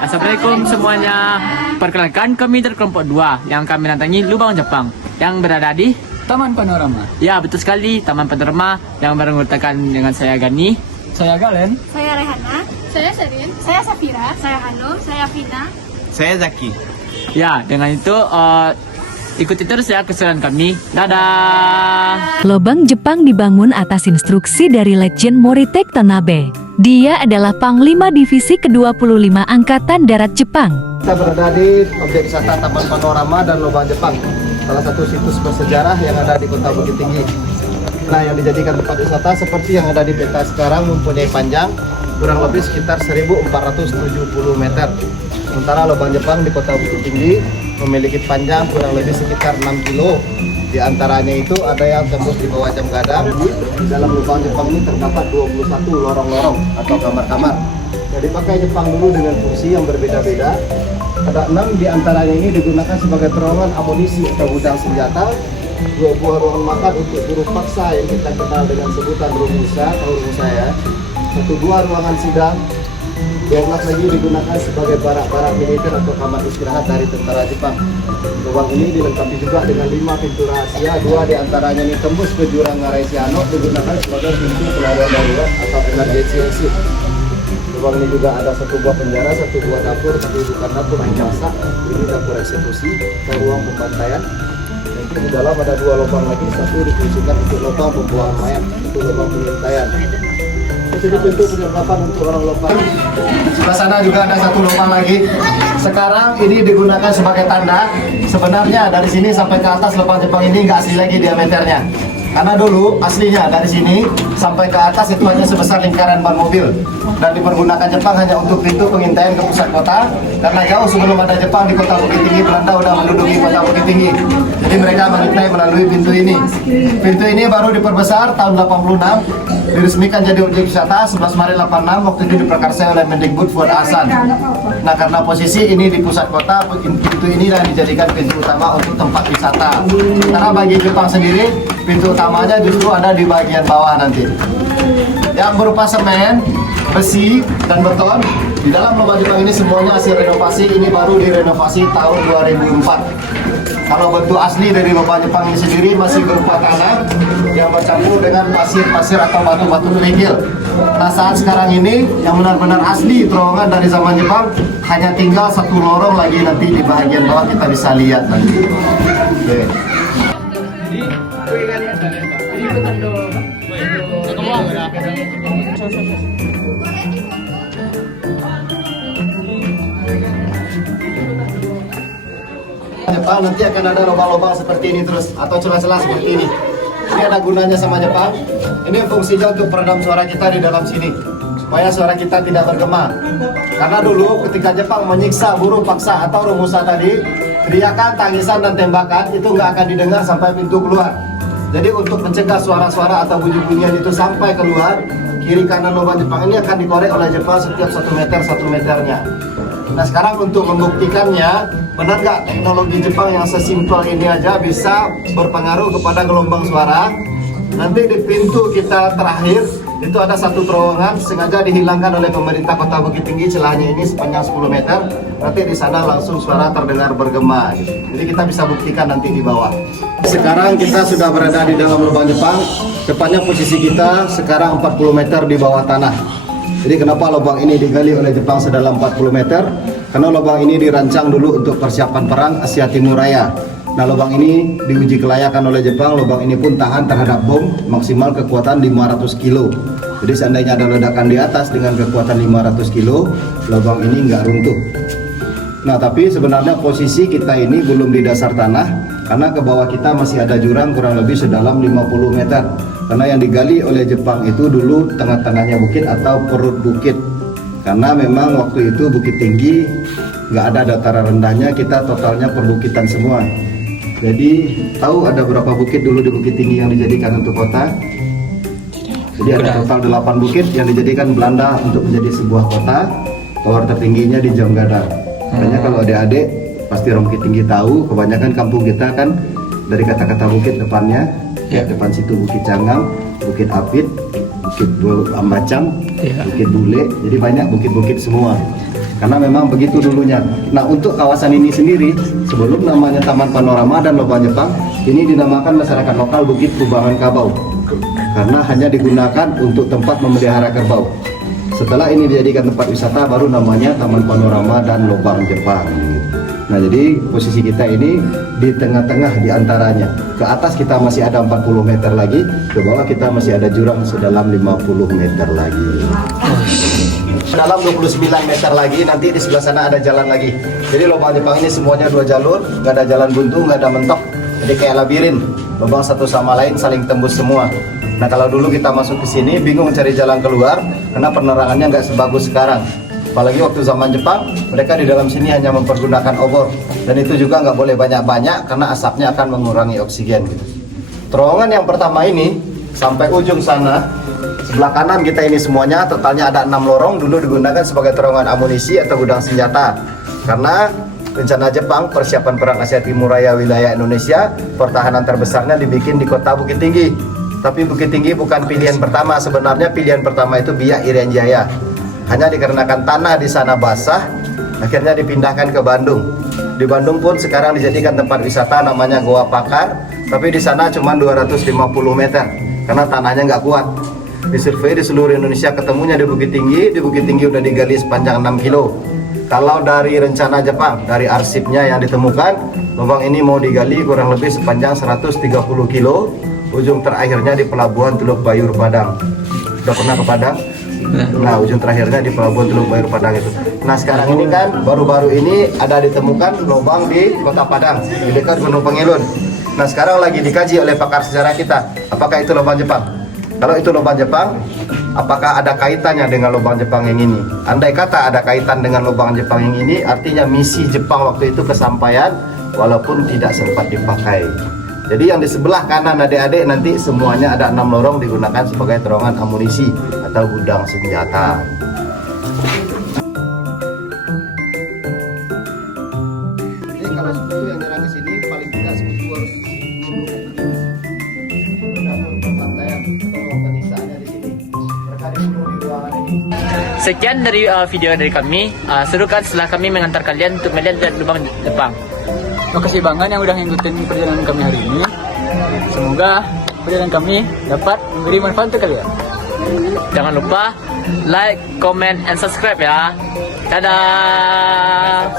Assalamualaikum semuanya. Perkenalkan kami dari kelompok 2 yang kami datangi Lubang Jepang yang berada di Taman Panorama. ya betul sekali Taman Panorama yang beranggotakan dengan saya Gani. Saya Galen. Saya Rehana. Saya Serin. Saya Safira. Saya Hanum. Saya Vina. Saya Zaki. Ya, dengan itu ikuti terus ya keseruan kami. Dadah. Lobang Jepang dibangun atas instruksi dari Legend Moritek Tanabe. Dia adalah Panglima Divisi ke-25 Angkatan Darat Jepang. Kita berada di objek wisata Taman Panorama dan Lobang Jepang, salah satu situs bersejarah yang ada di Kota Bukit Tinggi. Nah, yang dijadikan tempat wisata seperti yang ada di peta sekarang mempunyai panjang kurang lebih sekitar 1470 meter. Sementara Lobang Jepang di Kota Bukit Tinggi memiliki panjang kurang lebih sekitar 6 kilo. Di antaranya itu ada yang tembus di bawah jam gadang. Di dalam Lubang Jepang ini terdapat 21 lorong-lorong atau kamar-kamar. Jadi pakai Jepang dulu dengan fungsi yang berbeda-beda. Ada 6 di antaranya ini digunakan sebagai terowongan amunisi atau gudang senjata. 2 buah ruangan makan untuk buruh paksa yang kita kenal dengan sebutan rumusa atau rumusa ya. 1 buah ruangan sidang. 12 lagi digunakan sebagai barak-barak militer atau kamar istirahat dari tentara Jepang. Lubang ini dilengkapi juga dengan 5 pintu rahasia, 2 diantaranya ini tembus ke jurang Ngarai Siano digunakan sebagai pintu pelarian darurat atau emergency exit. Lubang ini juga ada 1 buah penjara, 1 buah dapur, tapi bukan dapur masak, ini dapur eksekusi atau ruang pembantaian. Nanti di dalam ada 2 lubang lagi, 1 difungsikan untuk lubang pembuangan mayat, 1 lubang pengintaian. Jadi pintu penyergapan untuk orang lokal. Sebelah sana juga ada 1 lubang lagi. Sekarang ini digunakan sebagai tanda. Sebenarnya dari sini sampai ke atas lubang Jepang ini nggak asli lagi diameternya. Karena dulu aslinya dari sini sampai ke atas itu hanya sebesar lingkaran ban mobil dan dipergunakan Jepang hanya untuk pintu pengintaian ke pusat kota. Karena jauh sebelum ada Jepang di Kota Bukit Tinggi, Belanda sudah menduduki Kota Bukit Tinggi. Jadi mereka mengintai melalui pintu ini. Pintu ini baru diperbesar tahun 86, diresmikan jadi objek wisata 11 Maret 86, waktu itu diprakarsai oleh Mendikbud Fuad Hasan. Nah, karena posisi ini di pusat kota, pintu ini dan dijadikan pintu utama untuk tempat wisata. Karena bagi Jepang sendiri, pintu utamanya justru ada di bagian bawah nanti. Yang berupa semen, besi, dan beton. Di dalam Lubang Jepang ini semuanya hasil renovasi, ini baru direnovasi tahun 2004. Kalau bentuk asli dari Lubang Jepang ini sendiri masih berupa tanah yang bercampur dengan pasir-pasir atau batu-batu kerikil. Nah, saat sekarang ini yang benar-benar asli terowongan dari zaman Jepang hanya tinggal 1 lorong lagi nanti di bagian bawah kita bisa lihat nanti. Oke. Jepang nanti akan ada lubang-lubang seperti ini terus atau celah-celah seperti ini. Ini ada gunanya sama Jepang. Ini fungsinya untuk peredam suara kita di dalam sini supaya suara kita tidak bergema. Karena dulu ketika Jepang menyiksa buruh paksa atau rumusa tadi, teriakan, tangisan dan tembakan itu nggak akan didengar sampai pintu keluar. Jadi untuk mencegah suara-suara atau bunyi-bunyian itu sampai keluar, kiri kanan lubang Jepang ini akan dikorek oleh Jepang setiap 1 meter 1 meternya. Nah, sekarang untuk membuktikannya, benar nggak teknologi Jepang yang sesimpel ini aja bisa berpengaruh kepada gelombang suara? Nanti di pintu kita terakhir itu ada 1 terowongan sengaja dihilangkan oleh pemerintah Kota Bukit Tinggi, celahnya ini sepanjang 10 meter. Nanti di sana langsung suara terdengar bergema. Jadi kita bisa buktikan nanti di bawah. Sekarang kita sudah berada di dalam lubang Jepang. Tepatnya posisi kita sekarang 40 meter di bawah tanah. Jadi kenapa lubang ini digali oleh Jepang sedalam 40 meter? Karena lubang ini dirancang dulu untuk persiapan perang Asia Timur Raya. Nah, lubang ini diuji kelayakan oleh Jepang. Lubang ini pun tahan terhadap bom maksimal kekuatan 500 kilo. Jadi seandainya ada ledakan di atas dengan kekuatan 500 kilo, lubang ini nggak runtuh. Nah, tapi sebenarnya posisi kita ini belum di dasar tanah karena ke bawah kita masih ada jurang kurang lebih sedalam 50 meter. Karena yang digali oleh Jepang itu dulu tengah-tengahnya bukit atau perut bukit. Karena memang waktu itu Bukit Tinggi nggak ada dataran rendahnya, kita totalnya perbukitan semua. Jadi tahu ada berapa bukit dulu di Bukit Tinggi yang dijadikan untuk kota? Jadi ada total 8 bukit yang dijadikan Belanda untuk menjadi sebuah kota. Tower tertingginya di Jam Gadang. Makanya kalau adik-adik pasti orang Bukit Tinggi tahu, kebanyakan kampung kita kan dari kata-kata bukit depannya. Ya, depan situ Bukit Cangam, Bukit Apit, Bukit Ambacam, Bukit Bule, jadi banyak bukit-bukit semua. Karena memang begitu dulunya. Nah, untuk kawasan ini sendiri, sebelum namanya Taman Panorama dan Lubang Jepang, ini dinamakan masyarakat lokal Bukit Kubangan Kabau. Karena hanya digunakan untuk tempat memelihara kerbau. Setelah ini dijadikan tempat wisata, baru namanya Taman Panorama dan Lubang Jepang. Nah, jadi posisi kita ini di tengah-tengah di antaranya. Ke atas kita masih ada 40 meter lagi, ke bawah kita masih ada jurang sedalam 50 meter lagi. Dalam 29 meter lagi, nanti di sebelah sana ada jalan lagi. Jadi Lubang Jepang ini semuanya 2 jalur, nggak ada jalan buntu, nggak ada mentok. Jadi kayak labirin, lubang satu sama lain saling tembus semua. Nah, kalau dulu kita masuk ke sini bingung cari jalan keluar karena penerangannya nggak sebagus sekarang. Apalagi waktu zaman Jepang, mereka di dalam sini hanya mempergunakan obor, dan itu juga nggak boleh banyak-banyak karena asapnya akan mengurangi oksigen. Gitu. Terowongan yang pertama ini sampai ujung sana, sebelah kanan kita ini semuanya totalnya ada 6 lorong, dulu digunakan sebagai terowongan amunisi atau gudang senjata. Karena rencana Jepang persiapan perang Asia Timur Raya wilayah Indonesia, pertahanan terbesarnya dibikin di kota Bukit Tinggi. Tapi Bukit Tinggi bukan pilihan pertama, sebenarnya pilihan pertama itu Biak Irian Jaya. Hanya dikarenakan tanah di sana basah, akhirnya dipindahkan ke Bandung. Di Bandung pun sekarang dijadikan tempat wisata namanya Goa Pakar, tapi di sana cuma 250 meter karena tanahnya nggak kuat. Disurvei di seluruh Indonesia ketemunya di Bukit Tinggi udah digali sepanjang 6 kilo. Kalau dari rencana Jepang, dari arsipnya yang ditemukan, lubang ini mau digali kurang lebih sepanjang 130 kilo, ujung terakhirnya di Pelabuhan Teluk Bayur Padang. Udah pernah ke Padang? Nah, ujung terakhirnya di Pelabuhan Teluk Bayur Padang itu. Nah, sekarang ini kan baru-baru ini ada ditemukan lubang di Kota Padang, di dekat Gunung Pengilun. Nah, sekarang lagi dikaji oleh pakar sejarah kita, apakah itu lubang Jepang? Kalau itu lubang Jepang, apakah ada kaitannya dengan lubang Jepang yang ini? Andai kata ada kaitan dengan lubang Jepang yang ini, artinya misi Jepang waktu itu kesampaian walaupun tidak sempat dipakai. Jadi yang di sebelah kanan adik-adik nanti semuanya ada 6 lorong digunakan sebagai terowongan amunisi atau gudang senjata. Jadi kalau sekutu yang nyerang ke sini paling tidak sekutu harus Sekian dari video dari kami. Seru kan setelah kami mengantar kalian untuk melihat lubang Jepang. Makasih banget yang udah ngikutin perjalanan kami hari ini. Semoga perjalanan kami dapat memberi manfaat untuk kalian. Jangan lupa like, comment, and subscribe ya. Dadah.